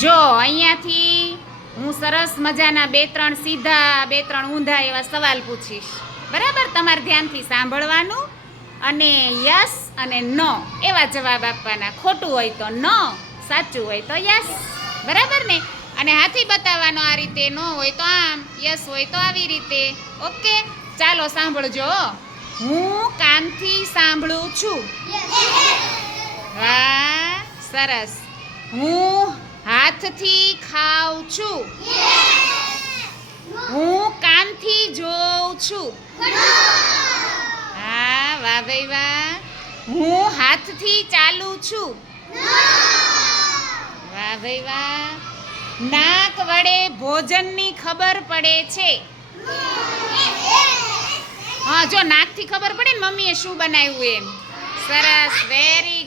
જો અહીંયાથી હું સરસ મજાના બે ત્રણ સીધા બે ત્રણ ઊંધા એવા સવાલ પૂછીશ. બરાબર? તમારે ધ્યાનથી સાંભળવાનું અને યસ અને નો એવા જવાબ આપવાના. ખોટું હોય તો નો સાચું હોય તો યસ. બરાબર ને? અને હાથી બતાવવાનો આ રીતે નો હોય તો આમ યસ હોય તો આવી રીતે. ઓકે? ચાલો સાંભળજો હું. કાનથી સાંભળું છું. વાહ સરસ. હું હાથથી ખાઉં છું. હું કાનથી જોઉં છું. હા વાહ ભાઈ વાહ. હું હાથથી ચાલું છું. વાહ ભાઈ વાહ. નાક વડે ભોજનની ખબર પડે છે. હા જો નાકથી ખબર પડે ને મમ્મીએ શું બનાવ્યું એમ. સરસ વેરી